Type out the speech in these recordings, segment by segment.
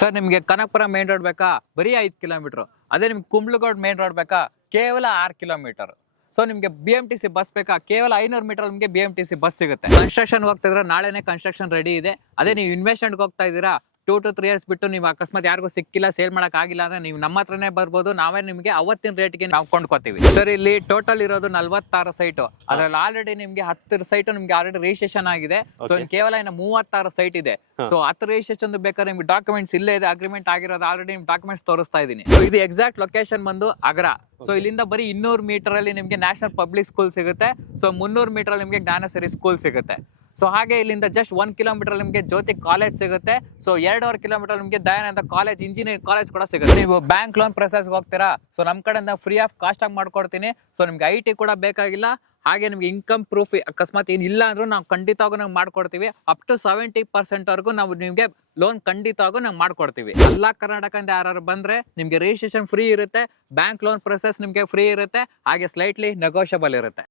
Sir ನಿಮಗೆ Kanakapura main road ಬೇಕಾ ಬರೀ 5 ಕಿಲೋಮೀಟರ್. ಅದೇ ನಿಮ್ಗೆ ಕುಂಬ್ಳಗೋಡ್ ಮೇನ್ ರೋಡ್ ಬೇಕಾ ಕೇವಲ 6 ಕಿಲೋಮೀಟರ್. ಸೊ ನಿಮಗೆ BMTC ಬಸ್ ಬೇಕಾ ಕೇವಲ 500 ಮೀಟರ್ ನಿಮಗೆ BMTC ಬಸ್ ಸಿಗುತ್ತೆ. ಕನ್ಸ್ಟ್ರಕ್ಷನ್ ಹೋಗ್ತಾ ಇದ್ರೆ ನಾಳೆನೇ ಕನ್ಸ್ಟ್ರಕ್ಷನ್ ರೆಡಿ ಇದೆ. ಅದೇ ನೀವು ಇನ್ವೆಸ್ಟ್ಮೆಂಟ್ ಹೋಗ್ತಾ ಇದ್ದೀರಾ 2 to 3 years ಬಿಟ್ಟು ನೀವು ಅಕಸ್ಮಾತ್ ಯಾರಿಗೂ ಸಿಕ್ಕಿಲ್ಲ ಸೇಲ್ ಮಾಡಕ್ ಆಗಿಲ್ಲ ಅಂದ್ರೆ ನೀವು ನಮ್ಮ ಹತ್ರನೇ ಬರ್ಬೋದು. ನಾವೇ ನಿಮಗೆ ಅವತ್ತಿನ ರೇಟ್ಗೆ ನಾವು ಕೊಂಡ್ಕೋತೀವಿ. ಸರ್ ಇಲ್ಲಿ ಟೋಟಲ್ ಇರೋದು 46 ಸೈಟ್. ಅದ್ರಲ್ಲಿ ಆಲ್ರೆಡಿ ನಿಮ್ಗೆ 10 ಸೈಟ್ ನಿಮ್ಗೆ ಆಲ್ರೆಡಿ ರಿಜಿಸ್ಟ್ರೇಷನ್ ಆಗಿದೆ. ಸೊ ಕೇವಲ ಇನ್ನು 36 ಸೈಟ್ ಇದೆ. ಸೊ 10 ರಿಜಿಸ್ಟ್ರೇಷನ್ ಬೇಕಾದ್ರೆ ನಿಮ್ಗೆ ಡಾಕ್ಯುಮೆಂಟ್ಸ್ ಇಲ್ಲೇ ಇದೆ, ಅಗ್ರಿಮೆಂಟ್ ಆಗಿರೋದು ಆಲ್ರೆಡಿ ನಿಮ್ ಡಾಕ್ಯುಮೆಂಟ್ಸ್ ತೋರಿಸ್ತಾ ಇದೀನಿ. ಇದು ಎಕ್ಸಾಕ್ಟ್ ಲೊಕೇಶನ್ ಬಂದು ಅಗ್ರ. ಸೊ ಇಲ್ಲಿಂದ ಬರೀ 200 ಮೀಟರ್ ಅಲ್ಲಿ ನಿಮ್ಗೆ ನ್ಯಾಷನಲ್ ಪಬ್ಲಿಕ್ ಸ್ಕೂಲ್ ಸಿಗುತ್ತೆ. ಸೊ 300 ಮೀಟರ್ ಅಲ್ಲಿ ನಿಮ್ಗೆ ಜ್ಞಾನಸರಿ ಸ್ಕೂಲ್ ಸಿಗುತ್ತೆ. ಸೊ ಹಾಗೆ ಇಲ್ಲಿಂದ ಜಸ್ಟ್ 1 ಕಿಲೋಮೀಟರ್ ನಿಮಗೆ ಜ್ಯೋತಿ ಕಾಲೇಜ್ ಸಿಗುತ್ತೆ. ಸೊ 2.5 ಕಿಲೋಮೀಟರ್ ನಿಮಗೆ ದಯಾನಂದ ಕಾಲೇಜ್ ಇಂಜಿನಿಯರಿಂಗ್ ಕಾಲೇಜ್ ಕೂಡ ಸಿಗುತ್ತೆ. ನೀವು ಬ್ಯಾಂಕ್ ಲೋನ್ ಪ್ರೊಸೆಸ್ ಹೋಗ್ತೀರಾ, ಸೊ ನಮ್ಮ ಕಡೆಯಿಂದ ಫ್ರೀ ಆಫ್ ಕಾಸ್ಟ್ ಆಗಿ ಮಾಡ್ಕೊಡ್ತೀನಿ. ಸೊ ನಿಮ್ಗೆ IT ಕೂಡ ಬೇಕಾಗಿಲ್ಲ. ಹಾಗೆ ನಿಮ್ಗೆ ಇನ್ಕಮ್ ಪ್ರೂಫ್ ಅಕಸ್ಮಾತ್ ಏನಿಲ್ಲ ಅಂದ್ರೂ ನಾವು ಖಂಡಿತವಾಗೂ ನಾವು ಮಾಡ್ಕೊಡ್ತೀವಿ. ಅಪ್ ಟು 70% ವರೆಗೂ ನಾವು ನಿಮ್ಗೆ ಲೋನ್ ಖಂಡಿತವಾಗೂ ನಾವು ಮಾಡ್ಕೊಡ್ತೀವಿ. ಎಲ್ಲಾ ಕರ್ನಾಟಕದಿಂದ ಯಾರು ಬಂದ್ರೆ ನಿಮ್ಗೆ ರಿಜಿಸ್ಟ್ರೇಷನ್ ಫ್ರೀ ಇರುತ್ತೆ, ಬ್ಯಾಂಕ್ ಲೋನ್ ಪ್ರೊಸೆಸ್ ನಿಮ್ಗೆ ಫ್ರೀ ಇರುತ್ತೆ, ಹಾಗೆ ಸ್ಲೈಟ್ಲಿ ನೆಗೋಷಿಯಬಲ್ ಇರುತ್ತೆ.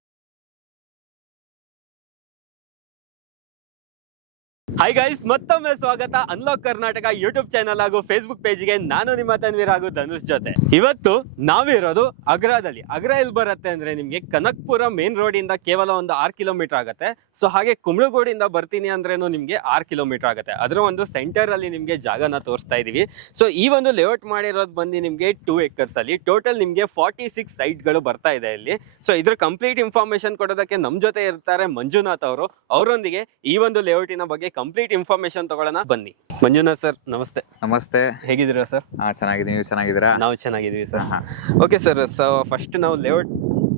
ಹಾಯ್ ಗೈಸ್, ಮತ್ತೊಮ್ಮೆ ಸ್ವಾಗತ ಅನ್ಲಾಕ್ ಕರ್ನಾಟಕ ಯೂಟ್ಯೂಬ್ ಚಾನಲ್ ಹಾಗೂ ಫೇಸ್ಬುಕ್ ಪೇಜ್ಗೆ. ನಾನು ನಿಮ್ಮ ತನ್ವೀರ್ ಹಾಗೂ ಧನುಷ್ ಜೊತೆ. ಇವತ್ತು ನಾವಿರೋದು ಅಗ್ರಾದಲ್ಲಿ. ಅಗ್ರ ಎಲ್ಲಿ ಬರುತ್ತೆ ಅಂದ್ರೆ ನಿಮ್ಗೆ ಕನಕಪುರ ಮೇನ್ ರೋಡ್ ಇಂದ ಕೇವಲ ಒಂದು 6 ಕಿಲೋಮೀಟರ್ ಆಗುತ್ತೆ. ಸೊ ಹಾಗೆ ಕುಂಬ್ಳಗೋಡಿಂದ ಬರ್ತೀನಿ ಅಂದ್ರೇನು ನಿಮ್ಗೆ 6 ಕಿಲೋಮೀಟರ್ ಆಗುತ್ತೆ. ಅದರ ಒಂದು ಸೆಂಟರ್ ಅಲ್ಲಿ ನಿಮ್ಗೆ ಜಾಗನ ತೋರಿಸ್ತಾ ಇದೀವಿ. ಸೊ ಈ ಒಂದು ಲೇಔಟ್ ಮಾಡಿರೋದು ಬಂದು ನಿಮ್ಗೆ 2 acres ಅಲ್ಲಿ ಟೋಟಲ್ ನಿಮ್ಗೆ 46 ಸೈಟ್ಗಳು ಬರ್ತಾ ಇದೆ ಇಲ್ಲಿ. ಸೊ ಇದ್ರ ಕಂಪ್ಲೀಟ್ ಇನ್ಫಾರ್ಮೇಶನ್ ಕೊಡೋದಕ್ಕೆ ನಮ್ ಜೊತೆ ಇರ್ತಾರೆ ಮಂಜುನಾಥ್ ಅವರು. ಅವರೊಂದಿಗೆ ಈ ಒಂದು ಲೇಔಟಿನ ಬಗ್ಗೆ ಕಂಪ್ಲೀಟ್ ಇನ್ಫಾರ್ಮೇಶನ್ ತಗೊಳ್ಳೋಣ ಬನ್ನಿ. ಮಂಜುನಾಥ್ ಸರ್ ನಮಸ್ತೆ. ನಮಸ್ತೆ, ಹೇಗಿದ್ದೀರಾ ಸರ್? ಚೆನ್ನಾಗಿದ್ದೀನಿ, ನೀವು ಚೆನ್ನಾಗಿದ್ದೀರಾ? ನಾವು ಚೆನ್ನಾಗಿದ್ದೀವಿ sir. Okay sir, so first ನಾವು ಲೇಔಟ್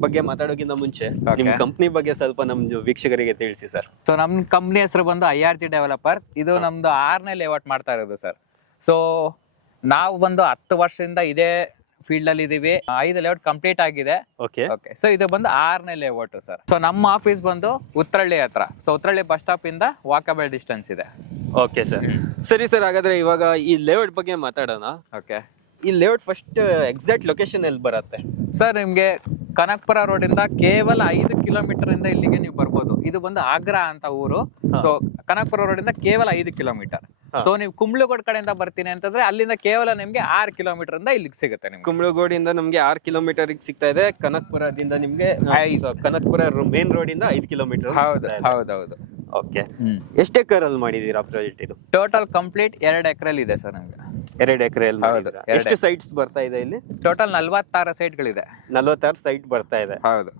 ಬಗ್ಗೆ ಮಾತಾಡೋಕ್ಕಿಂತ ಮುಂಚೆ ನಿಮ್ ಕಂಪ್ನಿ ಬಗ್ಗೆ ಸ್ವಲ್ಪ ನಮ್ ವೀಕ್ಷಕರಿಗೆ ತಿಳಿಸಿ ಸರ್. ಸೊ ನಮ್ ಕಂಪ್ನಿ ಹೆಸರು ಬಂದು IRG ಡೆವಲಪರ್ಸ್. ಇದು ನಮ್ದು 6ನೇ ಲೇಔಟ್ ಮಾಡ್ತಾ ಇರೋದು ಸರ್. ಸೊ ನಾವು ಬಂದು 10 ವರ್ಷದಿಂದ ಇದೇ ಫೀಲ್ಡ್ ಅಲ್ಲಿ ಇದೀವಿ. 5 ಲೇಔಟ್ ಕಂಪ್ಲೀಟ್ ಆಗಿದೆ. ಓಕೆ. ಸೊ ಇದು ಬಂದು 6ನೇ ಲೇಔಟ್ ಸರ್. ಸೊ ನಮ್ಮ ಆಫೀಸ್ ಬಂದು ಉತ್ರಳ್ಳಿ ಹತ್ರ. ಸೊ ಉತ್ರಳ್ಳಿ ಬಸ್ ಸ್ಟಾಪ್ ಇಂದ ವಾಕಬಲ್ ಡಿಸ್ಟೆನ್ಸ್ ಇದೆ. ಓಕೆ ಸರ್, ಸರಿ ಸರ್. ಹಾಗಾದ್ರೆ ಇವಾಗ ಈ ಲೇಔಟ್ ಬಗ್ಗೆ ಮಾತಾಡೋಣ. ಓಕೆ. ಈ ಲೇಔಟ್ ಫಸ್ಟ್ ಎಕ್ಸಾಕ್ಟ್ ಲೊಕೇಶನ್ ಎಲ್ಲಿ ಬರುತ್ತೆ ಸರ್? ನಿಮ್ಗೆ ಕನಕಪುರ ರೋಡ್ ಇಂದ ಕೇವಲ 5 ಕಿಲೋಮೀಟರ್ ಇಂದ ಇಲ್ಲಿಗೆ ನೀವು ಬರ್ಬೋದು. ಇದು ಬಂದು ಆಗ್ರಾ ಅಂತ ಊರು. ಸೊ ಕನಕಪುರ ರೋಡ್ ಇಂದ ಕೇವಲ 5 ಕಿಲೋಮೀಟರ್. ಸೊ ನೀವು ಕುಂಬ್ಳಗೋಡ್ ಕಡೆಯಿಂದ ಬರ್ತೀನಿ ಅಂತಂದ್ರೆ ಅಲ್ಲಿಂದ ಕೇವಲ ನಿಮ್ಗೆ 6 ಕಿಲೋಮೀಟರ್ ಇಂದ ಇಲ್ಲಿಗೆ ಸಿಗುತ್ತೆ. ನಿಮ್ಗೆ ಕುಂಬ್ಳಗೋಡಿಂದ ನಮ್ಗೆ 6 ಕಿಲೋಮೀಟರ್ ಸಿಗ್ತಾ ಇದೆ. ಕನಕಪುರದಿಂದ ನಿಮ್ಗೆ ಕನಕಪುರ ಮೇನ್ ರೋಡ್ ಇಂದ 5 ಕಿಲೋಮೀಟರ್. ಹೌದೌದು. ಓಕೆ. ಎಷ್ಟು ಎಕರ್ ಅಲ್ಲಿ ಮಾಡಿದೀರಾ ಪ್ರಾಜೆಕ್ಟ್ ಇದು? ಟೋಟಲ್ ಕಂಪ್ಲೀಟ್ 2 ಎಕರೆ ಇದೆ ಸರ್. ನಮ್ಗೆ 2 ಎಕರೆ ಅಲ್ಲಿ ಮಾಡಿದೀರಾ? ಎಷ್ಟು ಸೈಟ್ಸ್ ಬರ್ತಾ ಇದೆ ಇಲ್ಲಿ? ಟೋಟಲ್ 46 ಸೈಟ್ಗಳಿದೆ. 46 ಸೈಟ್ ಬರ್ತಾ ಇದೆ. ಹೌದು.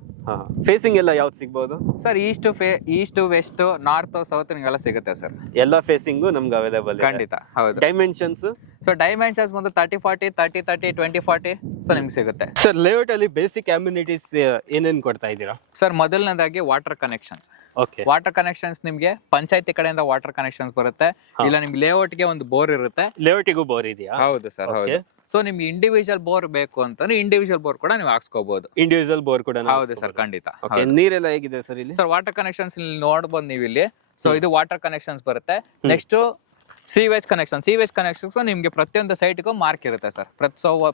ಫೇಸಿಂಗ್ ಎಲ್ಲ ಯಾವ್ದು ಸಿಗ್ಬೋದು sir? East west north south ನಿಮ್ಗೆಲ್ಲ ಸಿಗುತ್ತೆ ಸರ್. ಎಲ್ಲ ಫೇಸಿಂಗು ನಮ್ಗೆ ಅವೈಲೇಬಲ್ ಖಂಡಿತ. ಹೌದು. ಡೈಮೆನ್ಷನ್ಸ್? ಸೊ ಡೈಮೆನ್ಷನ್ಸ್ ಬಂದು 30-40 30-30 20-40 ಸೊ ನಿಮ್ಗೆ ಸಿಗುತ್ತೆ ಸರ್. ಲೇಔಟ್ ಅಲ್ಲಿ ಬೇಸಿಕ್ ಅಮ್ಯುನಿಟೀಸ್ ಏನೇನ್ ಕೊಡ್ತಾ ಇದ್ದೀರಾ ಸರ್? ಮೊದಲನೇದಾಗಿ water connections. Okay. Water connections ನಿಮ್ಗೆ ಪಂಚಾಯತಿ ಕಡೆಯಿಂದ ವಾಟರ್ ಕನೆಕ್ಷನ್ಸ್ ಬರುತ್ತೆ. ಇಲ್ಲ ನಿಮ್ಗೆ ಲೇಔಟ್ ಗೆ ಒಂದು ಬೋರ್ ಇರುತ್ತೆ. ಲೇಔಟಿಗೂ ಬೋರ್ ಇದೆಯಾ? ಹೌದು ಸರ್. ಹೌದು. ಸೊ ನಿಮ್ಗೆ ಇಂಡಿವಿಜುವಲ್ ಬೋರ್ ಬೇಕು ಅಂತಂದ್ರೆ ಇಂಡಿವಿಜುವಲ್ ಬೋರ್ ಕೂಡ ನೀವು ಹಾಕ್ಸ್ಕೋಬಹುದು. ಇಂಡಿವಿಜುವಲ್ ಬೋರ್ ಕೂಡ? ಹೌದು ಸರ್, ಖಂಡಿತ. ನೀರೆಲ್ಲ ಹೇಗಿದೆ ಸರ್ ಇಲ್ಲಿ? ಸರ್ ವಾಟರ್ ಕನೆಕ್ಷನ್ಸ್ ಇಲ್ಲಿ ನೋಡ್ಬೋದು ನೀವು ಇಲ್ಲಿ. ಸೊ ಇದು ವಾಟರ್ ಕನೆಕ್ಷನ್ಸ್ ಬರುತ್ತೆ. ನೆಕ್ಸ್ಟ್ ಸೀವೇಜ್ ಕನೆಕ್ಷನ್ಸ್ ನಿಮ್ಗೆ ಪ್ರತಿಯೊಂದು ಸೈಟ್ಗೂ ಮಾರ್ಕ್ ಇರುತ್ತೆ ಸರ್.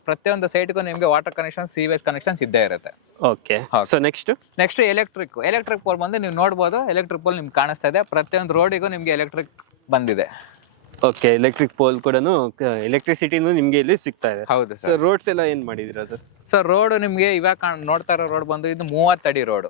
ಪ್ರತಿಯೊಂದು ಸೈಟ್ಗೂ ನಿಮ್ಗೆ ವಾಟರ್ ಕನೆಕ್ಷನ್ ಸೀವೇಜ್ ಕನೆಕ್ಷನ್ಸ್ ಇದ್ದೇ ಇರುತ್ತೆ. Okay. So next electric pole ಬಂದು ನೀವು ನೋಡ್ಬೋದು. ಎಲೆಕ್ಟ್ರಿಕ್ ಪೋಲ್ ನಿಮ್ಗೆ ಕಾಣಿಸ್ತಾ ಇದೆ. ಪ್ರತಿಯೊಂದು ರೋಡಿಗೂ ನಿಮ್ಗೆ ಎಲೆಕ್ಟ್ರಿಕ್ ಬಂದಿದೆ. ಓಕೆ. ಎಲೆಕ್ಟ್ರಿಕ್ ಪೋಲ್ ಕೂಡ ಎಲೆಕ್ಟ್ರಿಸಿಟಿನೂ ನಿಮ್ಗೆ ಇಲ್ಲಿ ಸಿಗ್ತಾ ಇದೆ. ಹೌದು ಸರ್. ರೋಡ್ಸ್ ಎಲ್ಲ ಏನ್ ಮಾಡಿದೀರಾ ಸರ್? ಸರ್ ರೋಡ್ ನಿಮ್ಗೆ ಇವಾಗ ನೋಡ್ತಾ ಇರೋ ರೋಡ್ ಬಂದು ಇದು 30 ಅಡಿ ರೋಡ್.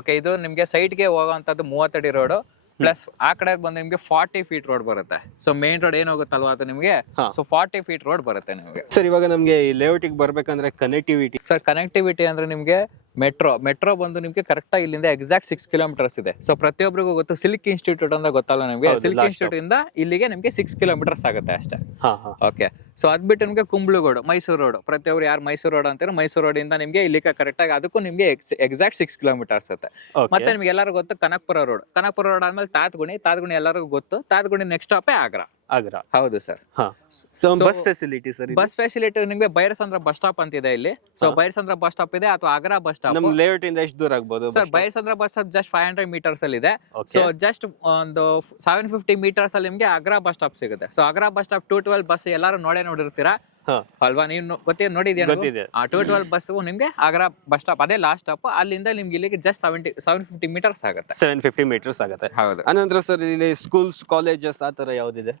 ಓಕೆ. ಇದು ನಿಮ್ಗೆ ಸೈಟ್ಗೆ ಹೋಗುವಂತದ್ದು 30 ಅಡಿ ರೋಡ್. ಪ್ಲಸ್ ಆ ಕಡೆ ಬಂದು ನಿಮ್ಗೆ 40 ಫೀಟ್ ರೋಡ್ ಬರುತ್ತೆ. ಸೊ ಮೇನ್ ರೋಡ್ ಏನ್ ಹೋಗುತ್ತಲ್ವಾ ಅದು ನಿಮ್ಗೆ ಸೊ 40 ಫೀಟ್ ರೋಡ್ ಬರುತ್ತೆ ನಿಮ್ಗೆ. ಸರ್ ಇವಾಗ ನಮ್ಗೆ ಈ ಲೇಔಟಿಗೆ ಬರ್ಬೇಕಂದ್ರೆ ಕನೆಕ್ಟಿವಿಟಿ? ಸರ್ ಕನೆಕ್ಟಿವಿಟಿ ಅಂದ್ರೆ ನಿಮ್ಗೆ ಮೆಟ್ರೋ ಬಂದು ನಿಮ್ಗೆ ಕರೆಕ್ಟ್ ಇಲ್ಲಿಂದ ಎಕ್ಸಾಕ್ಟ್ 6 ಕಿಲೋಮೀಟರ್ಸ್ ಇದೆ. ಸೊ ಪ್ರತಿಯೊಬ್ಬರಿಗೂ ಗೊತ್ತು ಸಿಲ್ಕ್ ಇನ್ಸ್ಟಿಟ್ಯೂಟ್ ಅಂತ ಗೊತ್ತಲ್ಲ ನಿಮ್ಗೆ. ಸಿಲ್ಕ್ ಇನ್ಸ್ಟಿಟ್ಯೂಟ್ ಇಂದ ಇಲ್ಲಿಗೆ ನಿಮ್ಗೆ 6 ಕಿಲೋಮೀಟರ್ಸ್ ಆಗುತ್ತೆ ಅಷ್ಟೇ. ಓಕೆ. ಸೊ ಅದ್ ಬಿಟ್ಟು ನಿಮ್ಗೆ ಕುಂಬ್ಳಗೋಡು ಮೈಸೂರು ರೋಡ್, ಪ್ರತಿಯೊಬ್ರು ಯಾರು ಮೈಸೂರು ರೋಡ್ ಅಂತಾರೆ ಮೈಸೂರು ರೋಡ್ ಇಂದ ನಿಮ್ಗೆ ಇಲ್ಲಿಗೆ ಕರೆಕ್ಟ್ ಆಗಿ ಅದಕ್ಕೂ ನಿಮ್ಗೆ ಎಕ್ಸಾಕ್ಟ್ 6 ಕಿಲೋಮೀಟರ್ಸ್ ಇರುತ್ತೆ. ಮತ್ತೆ ನಿಮ್ಗೆ ಎಲ್ಲರಿಗೂ ಗೊತ್ತು ಕನಕಪುರ ರೋಡ್ ಆದ್ಮೇಲೆ ತಾತ್ಗುಣಿ ಎಲ್ಲರಿಗೂ ಗೊತ್ತು. ತಾತ್ಗುಣಿ ನೆಕ್ಸ್ಟ್ ಸ್ಟಾಪೇ ಆಗ್ರಾ. ಹೌದು sir. Bus facility sir? Bus facility ನಿಮ್ಗೆ ಬೈರಸಂದ್ರ ಬಸ್ ಸ್ಟಾಪ್ ಅಂತ ಇದೆ ಇಲ್ಲಿ. ಸೊ ಬೈರಸಂದ್ರ ಬಸ್ ಸ್ಟಾಪ್ ಇದೆ ಅಥವಾ ಆಗ್ರಾ ಬಸ್ ಸ್ಟಾಪ್. ನಮ್ ಲೇಔಟ್ ಇಂದ ಎಷ್ಟು ದೂರ ಆಗ್ಬೋದು sir? Byrasandra bus stop just 500 metres ಅಲ್ಲಿ ಇದೆ. ಸೊ ಜಸ್ಟ್ ಒಂದು 750 ಮೀಟರ್ಸ್ ಅಲ್ಲಿ ನಿಮ್ಗೆ ಆಗ್ರಾ ಬಸ್ ಸ್ಟಾಪ್ ಸಿಗುತ್ತೆ. So Agara bus stop 212 bus ಎಲ್ಲರೂ ನೋಡಿರ್ತೀರಾ. ಹಾ. ಅಲ್ವಾ? ನೀವು ನೋಡಿದ್ಯಾ? ಗೊತ್ತಿದೆ. 212 ಬಸ್ ನಿಮ್ಗೆ ಆಗ್ರಾ ಬಸ್ ಸ್ಟಾಪ್, ಅದೇ ಲಾಸ್ಟ್ ಸ್ಟಾಪ್. ಅಲ್ಲಿಂದ ನಿಮ್ಗೆ ಇಲ್ಲಿಗೆ ಜಸ್ಟ್ 750 ಮೀಟರ್ಸ್ ಆಗುತ್ತೆ. 750 ಮೀಟರ್ಸ್ ಆಗುತ್ತೆ. ಹೌದು. ಅನಂತರ ಸರ್ ಇಲ್ಲಿ ಸ್ಕೂಲ್ಸ್, ಕಾಲೇಜಸ್ ಆ ತರ ಯಾವ್ದಿದೆ?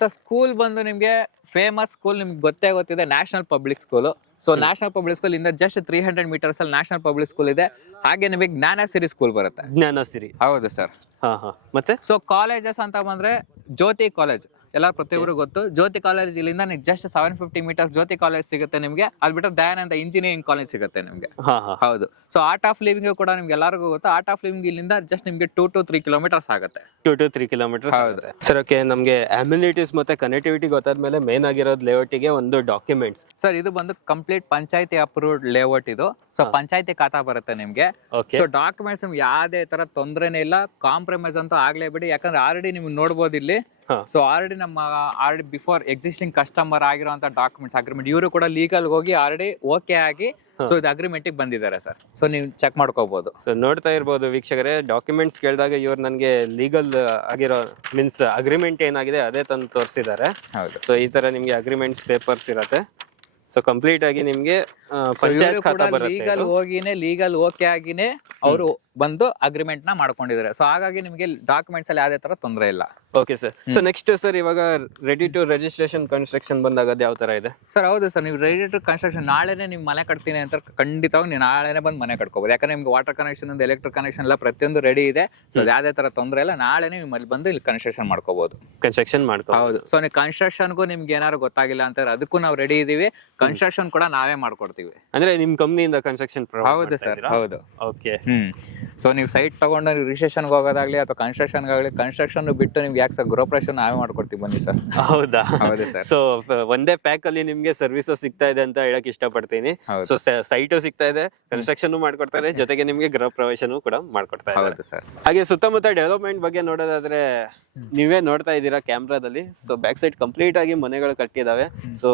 ಸರ್ ಸ್ಕೂಲ್ ಬಂದು ನಿಮ್ಗೆ ಫೇಮಸ್ ಸ್ಕೂಲ್ ನಿಮ್ಗೆ ಗೊತ್ತಿದೆ, national public school. So national public school ಇಂದ ಜಸ್ಟ್ 300 ಮೀಟರ್ಸ್ ಅಲ್ಲಿ ನ್ಯಾಷನಲ್ ಪಬ್ಲಿಕ್ ಸ್ಕೂಲ್ ಇದೆ. ಹಾಗೆ ನಿಮಗೆ ಜ್ಞಾನಸಿರಿ ಸ್ಕೂಲ್ ಬರುತ್ತೆ. ಜ್ಞಾನಸಿರಿ. ಹೌದು ಸರ್. ಮತ್ತೆ ಸೊ ಕಾಲೇಜಸ್ ಅಂತ ಬಂದ್ರೆ ಜ್ಯೋತಿ ಕಾಲೇಜ್ ಎಲ್ಲ ಪ್ರತಿಯೊಬ್ಬರು ಗೊತ್ತು. ಜ್ಯೋತಿ ಕಾಲೇಜ್ ಇಲ್ಲಿಂದ ಜಸ್ಟ್ 750 ಮೀಟರ್ಸ್ ಜ್ಯೋತಿ ಕಾಲೇಜ್ ಸಿಗುತ್ತೆ ನಿಮ್ಗೆ. ಅಲ್ಲಿ ಬಿಟ್ಟರೆ ದಯಾನಂದ ಇಂಜಿನಿಯರಿಂಗ್ ಕಾಲೇಜ್ ಸಿಗುತ್ತೆ ನಿಮ್ಗೆ. ಹೌದು. ಸೊ ಆರ್ಟ್ ಆಫ್ ಲಿವಿಂಗ್ ಕೂಡ ನಿಮ್ಗೆ ಎಲ್ಲರಿಗೂ ಗೊತ್ತು. ಆರ್ಟ್ ಆಫ್ ಲಿವಿಂಗ್ ಇಲ್ಲಿಂದ ಜಸ್ಟ್ ನಿಮ್ಗೆ 2 to 3 ಕಿಲೋಮೀಟರ್ಸ್ ಆಗುತ್ತೆ. 2 to 3 ಕಿಲೋಮೀಟರ್ ಆಗುತ್ತೆ. ಸರ್ ಓಕೆ, ನಮಗೆ ಅಮ್ಯುನಿಟೀಸ್ ಮತ್ತೆ ಕನೆಕ್ಟಿವಿಟಿ ಗೊತ್ತಾದ್ಮೇಲೆ ಮೇನ್ ಆಗಿರೋದು ಲೇಔಟಿಗೆ ಒಂದು ಡಾಕ್ಯುಮೆಂಟ್ಸ್. ಸರ್ ಇದು ಬಂದು ಕಂಪ್ಲೀಟ್ ಪಂಚಾಯತಿ ಅಪ್ರೂವ್ಡ್ ಲೇಔಟ್ ಇದು. ಸೊ ಪಂಚಾಯತಿ ಖಾತಾ ಬರುತ್ತೆ ನಿಮ್ಗೆ. ಸೊ ಡಾಕ್ಯುಮೆಂಟ್ಸ್ ನಿಮ್ಗೆ ಯಾವುದೇ ತರ ತೊಂದರೆನೇ ಇಲ್ಲ, ಕಾಂಪ್ರಮೈಸ್ ಅಂತೂ ಆಗ್ಲೇಬೇಡಿ. ಯಾಕಂದ್ರೆ ಆಲ್ರೆಡಿ ನೀವು ನೋಡ್ಬೋದು ಇಲ್ಲಿ. So already before existing customer ಆಗಿರುವಂತ ಡಾಕ್ಯುಮೆಂಟ್ಸ್, ಅಗ್ರಿಮೆಂಟ್ ಇವರು ಕೂಡ ಲೀಗಲ್ ಹೋಗಿ ಆಲ್ರೆಡಿ ಓಕೆ ಆಗಿ ಸೊ ಇದು ಅಗ್ರಿಮೆಂಟ್ ಬಂದಿದ್ದಾರೆ ಸರ್. ಸೊ ನೀವು ಚೆಕ್ ಮಾಡ್ಕೋಬಹುದು. ಸೊ ನೋಡ್ತಾ ಇರ್ಬೋದು ವೀಕ್ಷಕರೇ, ಡಾಕ್ಯುಮೆಂಟ್ಸ್ ಕೇಳಿದಾಗ ಇವ್ರು ನನಗೆ ಲೀಗಲ್ ಆಗಿರೋ ಮೀನ್ಸ್ ಅಗ್ರಿಮೆಂಟ್ ಏನಾಗಿದೆ ಅದೇ ತಂದು ತೋರಿಸಿದ್ದಾರೆ. ಹೌದು. ಸೊ ಈ ತರ ನಿಮ್ಗೆ ಅಗ್ರಿಮೆಂಟ್ಸ್ ಪೇಪರ್ಸ್ ಇರತ್ತೆ. ಸೊ ಕಂಪ್ಲೀಟ್ ಆಗಿ ನಿಮ್ಗೆ ಪಂಚಾಯತ್ ಖಾತಾ ಬರುತ್ತೆ. ಲೀಗಲ್ ಓಕೆ ಆಗಿನೇ ಅವರು ಬಂದು ಅಗ್ರಿಮೆಂಟ್ ನ ಮಾಡ್ಕೊಂಡಿದ್ದಾರೆ. ಸೊ ಹಾಗಾಗಿ ನಿಮಗೆ ಡಾಕ್ಯುಮೆಂಟ್ಸ್ ಅಲ್ಲಿ ಯಾವುದೇ ತರ ತೊಂದರೆ ಇಲ್ಲ. Okay sir. So next sir, ಇವಾಗ ರೆಡಿ ಟು ರಿಜಿಸ್ಟ್ರೇಷನ್ ಕನ್ಸ್ಟ್ರಕ್ಷನ್ ಬಂದಾಗ ಅದು ಯಾವ ತರ ಇದೆ ಸರ್? ಹೌದು ಸರ್, ನೀವು ರೆಡಿ ಟು ಕನ್ಸ್ಟ್ರಕ್ಷನ್ ನಾಳೆನೇ ನೀವು ಮನೆ ಕಟ್ತೀನಿ ಅಂತ ಖಂಡಿತವಾಗಿ ನೀವು ನಾಳೆನೇ ಬಂದು ಮನೆ ಕಟ್ಕೋಬಹುದು. ಯಾಕಂದ್ರೆ ನಿಮ್ಗೆ ವಾಟರ್ ಕನೆಕ್ಷನ್ ಇಂದ ಎಲೆಕ್ಟ್ರಿಕ್ ಕನೆಕ್ಷನ್ ಎಲ್ಲ ಪ್ರತಿಯೊಂದು ರೆಡಿ ಇದೆ. ಸೊ ಯಾವುದೇ ತರ ತೊಂದರೆ ಇಲ್ಲ, ನಾಳೆನೇ ನೀವು ಅಲ್ಲಿ ಬಂದು ಇಲ್ಲಿ ಕನ್ಸ್ಟ್ರಕ್ಷನ್ ಮಾಡ್ಕೋಬಹುದು. ಹೌದು. ಸೊ ನೀವು ಕನ್ಸ್ಟ್ರಕ್ಷನ್ಗೂ ನಿಮ್ಗೆ ಏನಾದ್ರು ಗೊತ್ತಾಗಿಲ್ಲ ಅಂತಾರೆ ಅದಕ್ಕೂ ನಾವು ರೆಡಿ ಇದೀವಿ. ಕನ್ಸ್ಟ್ರಕ್ಷನ್ ಕೂಡ ನಾವೇ ಮಾಡ್ಕೊಡ್ತೀವಿ. ಅಂದ್ರೆ ನಿಮ್ ಕಂಪ್ನಿಯಿಂದ ಕನ್ಸ್ಟ್ರಕ್ಷನ್? ಹೌದು ಸರ್. ಹೌದು. ಓಕೆ. ಸೊ ನೀವು ಸೈಟ್ ತಗೊಂಡು ರಿಜಿಸ್ಟ್ರೇಷನ್ ಹೋಗೋದಾಗ್ಲಿ ಅಥವಾ ಕನ್ಸ್ಟ್ರಕ್ಷನ್ ಆಗಲಿ, ಕನ್ಸ್ಟ್ರಕ್ಷನ್ ಬಿಟ್ಟು ನಿಮ್ಗೆ ಯಾಕೆ ಸರ್ ಗೃಹಪ್ರವೇಶ ನಾವೇ ಮಾಡ್ಕೊಡ್ತೀವಿ, ಬನ್ನಿ ಸರ್. ಹೌದಾ? ಹೌದು ಸರ್. ಸೊ ಒಂದೇ ಪ್ಯಾಕ್ ಅಲ್ಲಿ ನಿಮ್ಗೆ ಸರ್ವಿಸಸ್ ಸಿಗ್ತಾ ಇದೆ ಅಂತ ಹೇಳಕ್ ಇಷ್ಟಪಡ್ತೀನಿ. ಸೊ ಸೈಟ್ ಸಿಗ್ತಾ ಇದೆ, ಕನ್ಸ್ಟ್ರಕ್ಷನ್ ಮಾಡ್ಕೊಡ್ತಾರೆ, ಜೊತೆಗೆ ನಿಮ್ಗೆ ಗೃಹ ಪ್ರವೇಶನೂ ಕೂಡ ಮಾಡ್ಕೊಡ್ತಾ ಇದ್ದಾರೆ ಸರ್. ಹಾಗೆ ಸುತ್ತಮುತ್ತ ಡೆವಲಪ್ಮೆಂಟ್ ಬಗ್ಗೆ ನೋಡೋದಾದ್ರೆ ನೀವೇ ನೋಡ್ತಾ ಇದ್ದೀರಾ ಕ್ಯಾಮ್ರಾದಲ್ಲಿ. ಸೊ ಬ್ಯಾಕ್ ಸೈಡ್ ಕಂಪ್ಲೀಟ್ ಆಗಿ ಮನೆಗಳು ಕಟ್ಟಿದಾವೆ. ಸೊ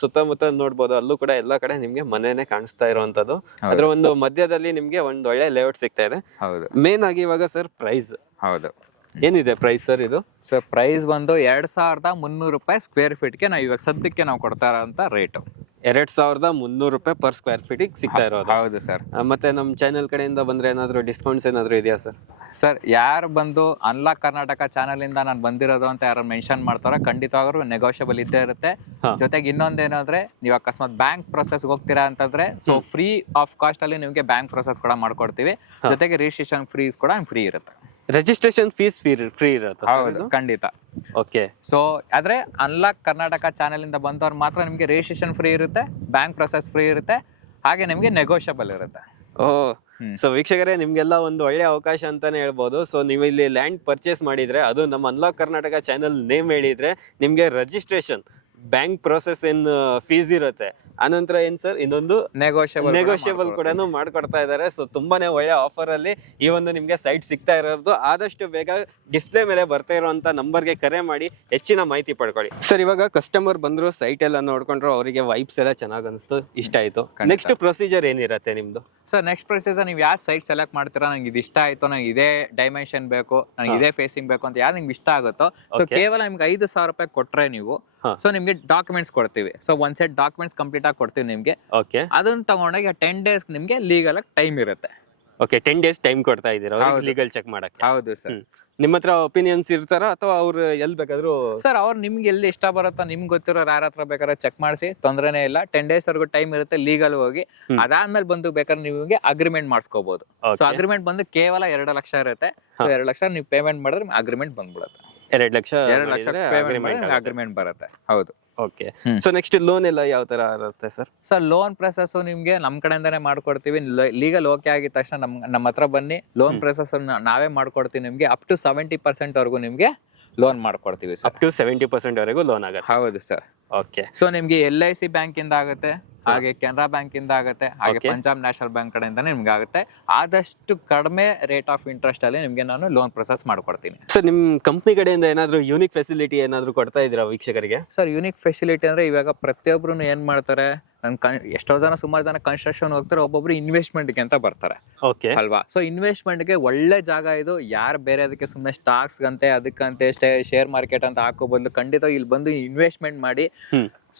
ಸುತ್ತಮುತ್ತ ನೋಡ್ಬೋದು, ಅಲ್ಲೂ ಕೂಡ ಎಲ್ಲಾ ಕಡೆ ನಿಮ್ಗೆ ಮನೆನೇ ಕಾಣಿಸ್ತಾ ಇರುವಂತದ್ದು. ಅದ್ರ ಒಂದು ಮಧ್ಯದಲ್ಲಿ ನಿಮ್ಗೆ ಒಂದ್ ಒಳ್ಳೆ ಲೇಔಟ್ ಸಿಗ್ತಾ ಇದೆ. ಮೇನ್ ಆಗಿ ಇವಾಗ ಸರ್ ಪ್ರೈಸ್. ಹೌದು. ಏನಿದೆ ಪ್ರೈಸ್ ಸರ್ ಇದು? ಸರ್ ಪ್ರೈಸ್ ಬಂದು 2300 ರೂಪಾಯಿ ಸ್ಕ್ವೇರ್ ಫೀಟ್ಗೆ ನಾವು ಇವಾಗ ಸದ್ಯಕ್ಕೆ ನಾವು ಕೊಡ್ತಾ ಇರೋಂತ ರೇಟ್. 2300 ರೂಪಾಯಿ ಪರ್ ಸ್ಕ್ವೇರ್ ಫೀಟ್ ಸಿಗ್ತಾ ಇರೋದು. ಹೌದು ಸರ್. ಮತ್ತೆ ನಮ್ ಚಾನೆಲ್ ಕಡೆಯಿಂದ ಬಂದ್ರೆ ಏನಾದ್ರು ಡಿಸ್ಕೌಂಟ್ಸ್ ಏನಾದ್ರು ಇದೆಯಾ ಸರ್? ಸರ್ ಯಾರು ಬಂದು ಅನ್ಲಾಕ್ ಕರ್ನಾಟಕ ಚಾನಲ್ ಇಂದ ನಾನು ಬಂದಿರೋದು ಅಂತ ಯಾರು ಮೆನ್ಷನ್ ಮಾಡ್ತಾರೋ ಖಂಡಿತವಾಗ್ಲೂ ನೆಗೋಷಿಯಬಲ್ ಇದ್ದೇ ಇರುತ್ತೆ. ಜೊತೆಗೆ ಇನ್ನೊಂದೇನಾದ್ರೆ ನೀವು ಅಕಸ್ಮಾತ್ ಬ್ಯಾಂಕ್ ಪ್ರೊಸೆಸ್ ಹೋಗ್ತೀರಾ ಅಂತಂದ್ರೆ ಸೊ ಫ್ರೀ ಆಫ್ ಕಾಸ್ಟ್ ಅಲ್ಲಿ ನಿಮ್ಗೆ ಬ್ಯಾಂಕ್ ಪ್ರೊಸೆಸ್ ಕೂಡ ಮಾಡ್ಕೊಡ್ತೀವಿ. ಜೊತೆಗೆ ರಿಜಿಸ್ಟ್ರೇಷನ್ ಫೀಸ್ ಕೂಡ ಫ್ರೀ ಇರುತ್ತೆ. ರಿಜಿಸ್ಟ್ರೇಷನ್ ಫೀಸ್ ಫ್ರೀ ಇರುತ್ತೆ? ಹೌದು, ಖಂಡಿತ. ಓಕೆ. ಸೊ ಆದ್ರೆ ಅನ್ಲಾಕ್ ಕರ್ನಾಟಕ ಚಾನೆಲ್ ಇಂದ ಬಂದವ್ರು ಮಾತ್ರ ನಿಮ್ಗೆ ರಿಜಿಸ್ಟ್ರೇಷನ್ ಫ್ರೀ ಇರುತ್ತೆ, ಬ್ಯಾಂಕ್ ಪ್ರೊಸೆಸ್ ಫ್ರೀ ಇರುತ್ತೆ, ಹಾಗೆ ನಿಮ್ಗೆ ನೆಗೋಷಿಯಬಲ್ ಇರುತ್ತೆ. ಸೊ ವೀಕ್ಷಕರೇ, ನಿಮ್ಗೆಲ್ಲ ಒಂದು ಒಳ್ಳೆ ಅವಕಾಶ ಅಂತಾನೆ ಹೇಳ್ಬೋದು. ಸೊ ನೀವು ಇಲ್ಲಿ ಲ್ಯಾಂಡ್ ಪರ್ಚೇಸ್ ಮಾಡಿದ್ರೆ, ಅದು ನಮ್ಮ ಅನ್ಲಾಕ್ ಕರ್ನಾಟಕ ಚಾನೆಲ್ ನೇಮ್ ಹೇಳಿದ್ರೆ ನಿಮ್ಗೆ ರಿಜಿಸ್ಟ್ರೇಷನ್, ಬ್ಯಾಂಕ್ ಪ್ರೊಸೆಸ್ ಏನ್ ಫೀಸ್ ಇರುತ್ತೆ. ಆನಂತರ ಏನ್ ಸರ್ ಇನ್ನೊಂದು ನೆಗೋಷಿಯಬಲ್ ಕೂಡ ಮಾಡ್ಕೊಡ್ತಾ ಇದ್ದಾರೆ. ಸೊ ತುಂಬಾನೇ ಒಳ್ಳೆ ಆಫರ್ ಅಲ್ಲಿ ಈ ಒಂದು ನಿಮ್ಗೆ ಸೈಟ್ ಸಿಗ್ತಾ ಇರೋದು. ಆದಷ್ಟು ಬೇಗ ಡಿಸ್ಪ್ಲೇ ಮೇಲೆ ಬರ್ತಾ ಇರುವಂತ ನಂಬರ್ಗೆ ಕರೆ ಮಾಡಿ ಹೆಚ್ಚಿನ ಮಾಹಿತಿ ಪಡ್ಕೊಳ್ಳಿ. ಸರ್ ಇವಾಗ ಕಸ್ಟಮರ್ ಬಂದ್ರು, ಸೈಟ್ ಎಲ್ಲ ನೋಡ್ಕೊಂಡ್ರು, ಅವರಿಗೆ ವೈಬ್ಸ್ ಎಲ್ಲ ಚೆನ್ನಾಗ್ ಅನಿಸ್ತು, ಇಷ್ಟ ಆಯ್ತು. ನೆಕ್ಸ್ಟ್ ಪ್ರೊಸೀಜರ್ ಏನಿರತ್ತೆ ನಿಮ್ದು? ಸರ್ ನೆಕ್ಸ್ಟ್ ಪ್ರೊಸೀಜರ್ ನೀವು ಯಾವ ಸೈಟ್ ಸೆಲೆಕ್ಟ್ ಮಾಡ್ತೀರಾ, ನಂಗೆ ಇದು ಇಷ್ಟ ಆಯ್ತು, ನಂಗೆ ಇದೇ ಡೈಮೆನ್ಷನ್ ಬೇಕು, ನಂಗೆ ಇದೇ ಫೇಸಿಂಗ್ ಬೇಕು ಅಂತ ಯಾವ್ದು ನಿಮ್ಗೆ ಇಷ್ಟ ಆಗುತ್ತೋ, ಸೊ ಕೇವಲ ನಿಮ್ಗೆ 5000 ರೂಪಾಯಿ ಕೊಟ್ರೆ ನೀವು ಸೊ ನಿಮ್ಗೆ ಡಾಕ್ಯುಮೆಂಟ್ಸ್ ಕೊಡ್ತೀವಿ. ಸೊ ಒಂದ್ ಸೆಟ್ ಡಾಕ್ಯುಮೆಂಟ್ಸ್ ಕಂಪ್ಲೀಟ್ ಆಗಿ ಕೊಡ್ತೀವಿ ನಿಮ್ಗೆ. ಓಕೆ. ಅದನ್ನ ತಗೊಂಡಾಗ 10 days ನಿಮ್ಗೆ ಲೀಗಲ್ ಆಗಿ ಟೈಮ್ ಇರುತ್ತೆ. ಓಕೆ, 10 days ಟೈಮ್ ಕೊಡ್ತಾ ಇದ್ದೀರಾ ಲೀಗಲ್ ಚೆಕ್ ಮಾಡಕ್ಕೆ? ಹೌದು ಸರ್. ನಿಮ್ಮ ಹತ್ರ ಒಪಿನಿಯನ್ಸ್ ಇರ್ತಾರ ಅಥವಾ ಅವ್ರು ಎಲ್ಲಿ ಬೇಕಾದ್ರು? ಸರ್ ಅವ್ರು ನಿಮ್ಗೆ ಎಲ್ಲಿ ಇಷ್ಟ ಬರುತ್ತೋ, ನಿಮ್ಗೆ ಗೊತ್ತಿರೋ ಯಾರ ಹತ್ರ ಬೇಕಾದ್ರೆ ಚೆಕ್ ಮಾಡಿಸಿ, ತೊಂದರೆನೇ ಇಲ್ಲ. 10 days ವರೆಗೂ ಟೈಮ್ ಇರುತ್ತೆ ಲೀಗಲ್ ಹೋಗಿ. ಅದಾದ್ಮೇಲೆ ಬಂದು ಬೇಕಾದ್ರೆ ನಿಮಗೆ ಅಗ್ರಿಮೆಂಟ್ ಮಾಡಿಸ್ಕೋಬಹುದು. ಸೊ ಅಗ್ರಿಮೆಂಟ್ ಬಂದು ಕೇವಲ 2 ಲಕ್ಷ ಇರುತ್ತೆ. ಸೊ 2 ಲಕ್ಷ ನೀವು ಪೇಮೆಂಟ್ ಮಾಡಿದ್ರೆ ಅಗ್ರಿಮೆಂಟ್ ಬಂದ್ಬಿಡುತ್ತೆ. 2 ಲಕ್ಷ ಅಗ್ರಿಮೆಂಟ್ ಬರುತ್ತೆ. ಹೌದು. ಓಕೆ. ಸೊ ನೆಕ್ಸ್ಟ್ ಲೋನ್ ಎಲ್ಲ ಯಾವ ತರ ಇರುತ್ತೆ ಸರ್? ಸರ್ ಲೋನ್ ಪ್ರೊಸೆಸ್ ನಿಮ್ಗೆ ನಮ್ ಕಡೆಯಿಂದಾನೇ ಮಾಡ್ಕೊಡ್ತೀವಿ. ಲೀಗಲ್ ಓಕೆ ಆಗಿದ ತಕ್ಷಣ ನಮ್ಮ ಹತ್ರ ಬನ್ನಿ, ಲೋನ್ ಪ್ರೊಸೆಸ್ ನಾವೇ ಮಾಡ್ಕೊಡ್ತೀವಿ. ನಿಮ್ಗೆ ಅಪ್ ಟು 70% ವರೆಗೂ ನಿಮ್ಗೆ ಲೋನ್ ಮಾಡ್ಕೊಡ್ತೀವಿ. ಅಪ್ ಟು 70% ವರೆಗೂ ಲೋನ್ ಆಗುತ್ತೆ? ಹೌದು ಸರ್. ಓಕೆ. ಸೊ ನಿಮ್ಗೆ LIC ಬ್ಯಾಂಕ್ ಇಂದ ಆಗುತ್ತೆ, ಹಾಗೆ ಕೆನರಾ ಬ್ಯಾಂಕ್ ಇಂದ ಆಗುತ್ತೆ, ಹಾಗೆ ಪಂಜಾಬ್ ನ್ಯಾಷನಲ್ ಬ್ಯಾಂಕ್ ಕಡೆಯಿಂದಾನೆ ನಿಮ್ಗೆ ಆಗುತ್ತೆ. ಆದಷ್ಟು ಕಡಿಮೆ ರೇಟ್ ಆಫ್ ಇಂಟ್ರೆಸ್ಟ್ ಅಲ್ಲಿ ನಿಮ್ಗೆ ನಾನು ಲೋನ್ ಪ್ರೊಸೆಸ್ ಮಾಡ್ಕೊಡ್ತೀನಿ. ಸರ್ ನಿಮ್ ಕಂಪ್ನಿ ಕಡೆಯಿಂದ ಏನಾದ್ರು ಯೂನಿಕ್ ಫೆಸಿಲಿಟಿ ಏನಾದ್ರು ಕೊಡ್ತಾ ಇದೀರಾ ವೀಕ್ಷಕರಿಗೆ? ಸರ್ ಯೂನಿಕ್ ಫೆಸಿಲಿಟಿ ಅಂದ್ರೆ ಇವಾಗ ಪ್ರತಿಯೊಬ್ರು ಏನ್ ಮಾಡ್ತಾರೆ, ಎಷ್ಟೋ ಜನ ಸುಮಾರು ಜನ ಕನ್ಸ್ಟ್ರಕ್ಷನ್ ಹೋಗ್ತಾರೆ, ಒಬ್ಬೊಬ್ರು ಇನ್ವೆಸ್ಟ್ಮೆಂಟ್ ಗೆ ಅಂತ ಬರ್ತಾರೆ. ಓಕೆ ಅಲ್ವಾ? ಸೊ ಇನ್ವೆಸ್ಟ್ಮೆಂಟ್ ಗೆ ಒಳ್ಳೆ ಜಾಗ ಇದು. ಯಾರು ಬೇರೆ ಅದಕ್ಕೆ ಸುಮ್ಮನೆ ಸ್ಟಾಕ್ಸ್ ಗಂತೆ ಅದಕ್ಕಂತೆ ಶೇರ್ ಮಾರ್ಕೆಟ್ ಅಂತ ಹಾಕೋ ಬದಲು ಖಂಡಿತ ಇಲ್ಲಿ ಬಂದು ಇನ್ವೆಸ್ಟ್ಮೆಂಟ್ ಮಾಡಿ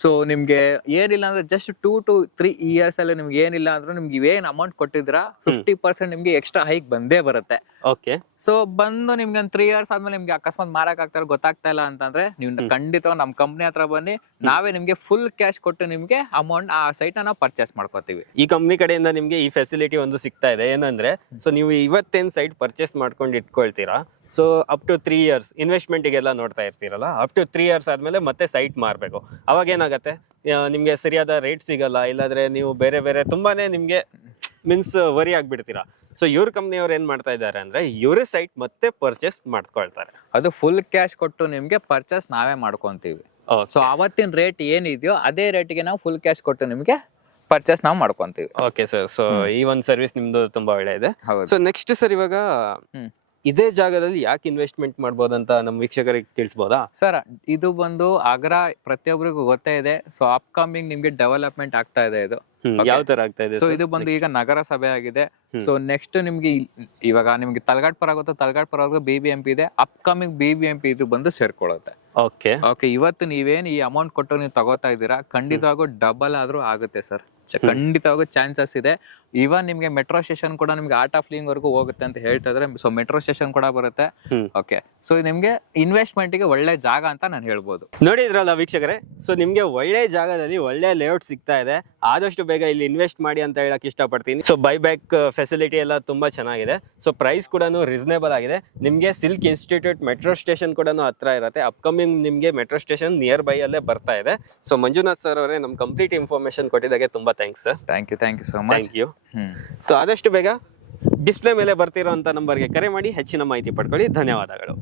ಸೊ ನಿಮ್ಗೆ ಏನಿಲ್ಲ ಅಂದ್ರೆ ಜಸ್ಟ್ 2 to 3 ಇಯರ್ಸ್ ಅಲ್ಲಿ ನಿಮ್ಗೆ ಏನಿಲ್ಲ ಅಂದ್ರೆ ನಿಮ್ಗೆ ಇವೇನ್ ಅಮೌಂಟ್ ಕೊಟ್ಟಿದ್ರ 50% ನಿಮ್ಗೆ ಎಕ್ಸ್ಟ್ರಾ ಹೈಕ್ ಬಂದೇ ಬರುತ್ತೆ. ಓಕೆ. ಸೊ ಬಂದು ನಿಮ್ಗೆ ಒಂದು 3 ಇಯರ್ಸ್ ಆದ್ಮೇಲೆ ನಿಮ್ಗೆ ಅಕಸ್ಮಾತ್ ಮಾರಕ್ ಆಗ್ತಾರ ಗೊತ್ತಾಗ್ತಾ ಇಲ್ಲ ಅಂತಂದ್ರೆ ನೀವು ಖಂಡಿತವಾಗಿ ನಮ್ ಕಂಪ್ನಿ ಹತ್ರ ಬನ್ನಿ, ನಾವೇ ನಿಮ್ಗೆ ಫುಲ್ ಕ್ಯಾಶ್ ಕೊಟ್ಟು ನಿಮ್ಗೆ ಅಮೌಂಟ್ ಆ ಸೈಟ್ ನಾವು ಪರ್ಚೇಸ್ ಮಾಡ್ಕೋತೀವಿ. ಈ ಕಂಪ್ನಿ ಕಡೆಯಿಂದ ನಿಮ್ಗೆ ಈ ಫೆಸಿಲಿಟಿ ಒಂದು ಸಿಗ್ತಾ ಇದೆ ಏನಂದ್ರೆ, ಸೊ ನೀವು ಇವತ್ತೇನ್ ಸೈಟ್ ಪರ್ಚೇಸ್ ಮಾಡ್ಕೊಂಡು ಇಟ್ಕೊಳ್ತೀರಾ, ಸೊ ಅಪ್ ಟು 3 ಇಯರ್ಸ್ ಇನ್ವೆಸ್ಟ್ಮೆಂಟಿಗೆಲ್ಲ ನೋಡ್ತಾ ಇರ್ತೀರಲ್ಲ, ಅಪ್ ಟು 3 ಇಯರ್ಸ್ ಆದ್ಮೇಲೆ ಮತ್ತೆ ಸೈಟ್ ಮಾರಬೇಕು. ಅವಾಗ ಏನಾಗುತ್ತೆ, ನಿಮ್ಗೆ ಸರಿಯಾದ ರೇಟ್ ಸಿಗಲ್ಲ, ಇಲ್ಲಾಂದ್ರೆ ನೀವು ಬೇರೆ ಬೇರೆ ತುಂಬಾನೇ ನಿಮ್ಗೆ ಮೀನ್ಸ್ ವರಿ ಆಗ್ಬಿಡ್ತೀರಾ. ಸೊ ಇವ್ರ ಕಂಪ್ನಿಯವ್ರು ಏನ್ ಮಾಡ್ತಾ ಇದ್ದಾರೆ ಅಂದ್ರೆ, ಇವರೇ ಸೈಟ್ ಮತ್ತೆ ಪರ್ಚೇಸ್ ಮಾಡ್ಕೊಳ್ತಾರೆ. ಅದು ಫುಲ್ ಕ್ಯಾಶ್ ಕೊಟ್ಟು ನಿಮ್ಗೆ ಪರ್ಚೇಸ್ ನಾವೇ ಮಾಡ್ಕೊಂತೀವಿ. ಸೊ ಅವತ್ತಿನ ರೇಟ್ ಏನಿದೆಯೋ ಅದೇ ರೇಟ್ಗೆ ನಾವು ಫುಲ್ ಕ್ಯಾಶ್ ಕೊಟ್ಟು ನಿಮ್ಗೆ ಪರ್ಚೇಸ್ ನಾವು ಮಾಡ್ಕೊಂತೀವಿ. Okay sir. ಸೊ ಈ ಒಂದು ಸರ್ವಿಸ್ ನಿಮ್ದು ತುಂಬಾ ಒಳ್ಳೆ ಇದೆ. ಹೌದು. ಸೊ ನೆಕ್ಸ್ಟ್ ಸರ್, ಇವಾಗ ಇದೇ ಜಾಗದಲ್ಲಿ ಯಾಕೆ ಇನ್ವೆಸ್ಟ್ಮೆಂಟ್ ಮಾಡ್ಬೋದಂತ ನಮ್ಮ ವೀಕ್ಷಕರಿಗೆ ತಿಳಿಸಬಹುದಾ? ಸರ್ ಇದು ಬಂದು ಆಗ್ರಾ ಪ್ರತಿಯೊಬ್ಬರಿಗೂ ಗೊತ್ತೇ ಇದೆ. ಸೊ ಅಪ್ಕಮಿಂಗ್ ನಿಮ್ಗೆ ಡೆವಲಪ್ಮೆಂಟ್ ಆಗ್ತಾ ಇದೆ ಇದು. ಯಾವ ತರ ಆಗ್ತಾ ಇದೆ? ಸೊ ಇದು ಬಂದು ಈಗ ನಗರಸಭೆ ಆಗಿದೆ. ಸೊ ನೆಕ್ಸ್ಟ್ ನಿಮ್ಗೆ ಇವಾಗ ನಿಮ್ಗೆ ತಲಗಾಟ್ಪುರ ಆಗುತ್ತೋ, ತಲಗಾಟ್ಪುರ BBMP ಇದೆ. ಅಪ್ಕಮಿಂಗ್ BBMP ಇದು ಬಂದು ಸೇರ್ಕೊಳ್ಳುತ್ತೆ. ಓಕೆ. ಇವತ್ತು ನೀವೇನ್ ಈ ಅಮೌಂಟ್ ಕೊಟ್ಟು ನೀವು ತಗೋತಾ ಇದ್ದೀರಾ, ಖಂಡಿತವಾಗೂ ಡಬಲ್ ಆದ್ರೂ ಆಗುತ್ತೆ ಸರ್. ಖಂಡಿತವಾಗೂ ಚಾನ್ಸಸ್ ಇದೆ. ಇವನ್ ನಿಮ್ಗೆ ಮೆಟ್ರೋ ಸ್ಟೇಷನ್ ಕೂಡ ನಿಮ್ಗೆ ಆರ್ಟ್ ಆಫ್ ಲಿವಿಂಗ್ ವರ್ಗೂ ಹೋಗುತ್ತೆ ಅಂತ ಹೇಳ್ತಾ ಇದ್ರೆ, ಸೊ ಮೆಟ್ರೋ ಸ್ಟೇಷನ್ ಕೂಡ ಬರುತ್ತೆ. ಓಕೆ. ಸೊ ನಿಮ್ಗೆ ಇನ್ವೆಸ್ಟ್ಮೆಂಟ್ ಗೆ ಒಳ್ಳೆ ಜಾಗ ಅಂತ ನಾನು ಹೇಳ್ಬೋದು. ನೋಡಿದ್ರಲ್ಲ ವೀಕ್ಷಕರೇ, ಸೊ ನಿಮ್ಗೆ ಒಳ್ಳೆ ಜಾಗದಲ್ಲಿ ಒಳ್ಳೆ ಲೇಔಟ್ ಸಿಗ್ತಾ ಇದೆ. ಆದಷ್ಟು ಬೇಗ ಇಲ್ಲಿ ಇನ್ವೆಸ್ಟ್ ಮಾಡಿ ಅಂತ ಹೇಳಕ್ ಇಷ್ಟಪಡ್ತೀನಿ. ಸೊ ಬೈ ಬ್ಯಾಕ್ ಫೆಸಿಲಿಟಿ ಎಲ್ಲ ತುಂಬಾ ಚೆನ್ನಾಗಿದೆ. ಸೊ ಪ್ರೈಸ್ ಕೂಡ ರೀಸನೇಬಲ್ ಆಗಿದೆ. ನಿಮ್ಗೆ ಸಿಲ್ಕ್ ಇನ್ಸ್ಟಿಟ್ಯೂಟ್ ಮೆಟ್ರೋ ಸ್ಟೇಷನ್ ಕೂಡ ಹತ್ರ ಇರುತ್ತೆ. ಅಪ್ಕಮಿಂಗ್ ನಿಮ್ಗೆ ಮೆಟ್ರೋ ಸ್ಟೇಷನ್ ನಿಯರ್ ಬೈ ಅಲ್ಲೇ ಬರ್ತಾ ಇದೆ. ಸೊ ಮಂಜುನಾಥ್ ಸರ್ ಅವರೇ ನಮ್ ಕಂಪ್ಲೀಟ್ ಇನ್ಫಾರ್ಮೇಶನ್ ಕೊಟ್ಟಿದ್ದಾಗೆ ತುಂಬಾ thanks sir. Thank you so much. Thank you. So ಆದಷ್ಟು ಬೇಗ ಡಿಸ್ಪ್ಲೇ ಮೇಲೆ ಬರ್ತಿರೋ ಅಂತ ನಂಬರ್ಗೆ ಕರೆ ಮಾಡಿ ಹೆಚ್ಚಿನ ಮಾಹಿತಿ ಪಡ್ಕೊಳ್ಳಿ. ಧನ್ಯವಾದಗಳು.